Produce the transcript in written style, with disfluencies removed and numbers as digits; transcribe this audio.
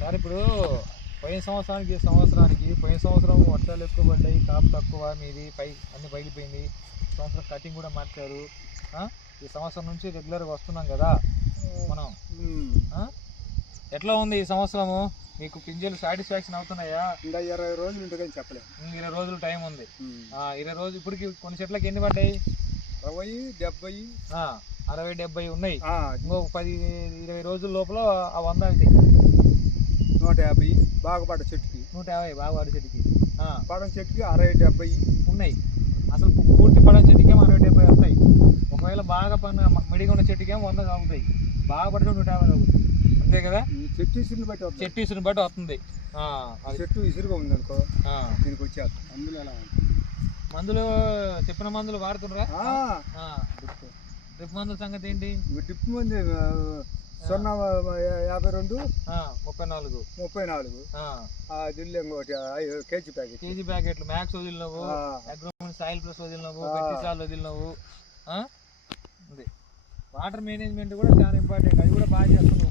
Sir ఇప్పుడు పోయిన సంవత్సరానికి పోయిన సంవత్సరం వర్షాలు ఎక్కువ పడ్డాయి, కాపు తక్కువ, మీది అన్ని పగిలిపోయింది. సంవత్సరం కటింగ్ కూడా మార్చారు. ఈ సంవత్సరం నుంచి రెగ్యులర్గా వస్తున్నాం కదా మనం. ఎట్లా ఉంది ఈ సంవత్సరము? మీకు పింజలు సాటిస్ఫాక్షన్ అవుతున్నాయా? ఇంకా 20 రోజులు ఉంటుందని చెప్పలేదు. 20 రోజులు టైం ఉంది. 20 రోజులు ఇప్పటికి కొన్ని చెట్లకి ఎన్ని పడ్డాయి? 60, 70, 60, 70 ఉన్నాయి. ఇంకొక 10-20 రోజుల లోపల ఆ 100 అవుతాయి. 150 బాగుపడ్డ చెట్టుకి, 150 బాగుపడ్డ చెట్టుకి, పడం చెట్టుకి 60, 70 ఉన్నాయి. అసలు పూర్తి పడిన చెట్టుకేమో 60, 70 వస్తాయి. ఒకవేళ బాగా మిడిగా ఉన్న చెట్టుకేమో 100 కాగుతాయి. బాగా పడితే 150 కాగుతాయి. అంతే కదా? చెట్టు ఇసురుని బట్టి వస్తుంది. చెట్టు ఇసురుగా ఉంది అనుకో, దీనికి వచ్చారు. అందులో ఎలా మందులు చెప్పిన మందులు వాడుతుండ్రా? డ్రిప్ మందుల సంగతి ఏంటి? డ్రిప్ మంది 052 34 దిల్లు ఇంకోటి కేజీ ప్యాకెట్లు మ్యాక్స్ వదిలినవు, అగ్రోమిన్ సాయిల్ ప్లస్ వదిలినవు, పెస్టిసాల్ వదిలినవు. వాటర్ మేనేజ్మెంట్ కూడా చాలా ఇంపార్టెంట్. అది కూడా బాగా చేస్తున్నావు.